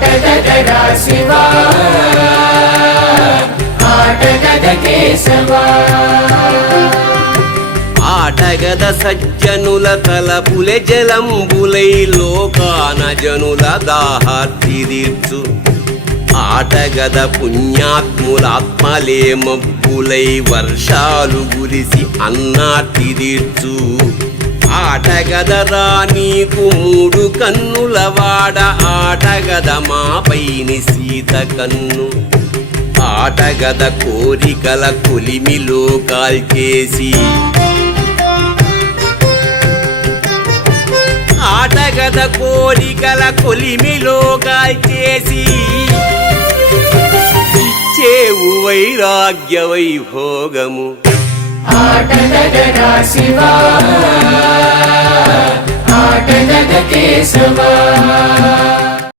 ఆటగదరా శివా ఆటగద కేశవా ఆటగద సజ్జనుల తలపులె జలంబులై లోకాన జనుల దాహార్తి తీర్చు ఆటగద పుణ్యాత్ములాత్మలే మబ్బులై వర్షాలు గురిసి అన్నార్తి తీర్చు ఆటగదరా నీకు మూడు కన్నులవాడ ఆటగద మాపైని సీత కన్ను ఆటగద కోరికల కొలిమిలో కాల్చేసి ఆటగద కోరికల కొలిమిలో కాల్చేసి ఇచ్చేవు వైరాగ్య వైభోగము ఆటగదరా శివా ఆటగద కేశవా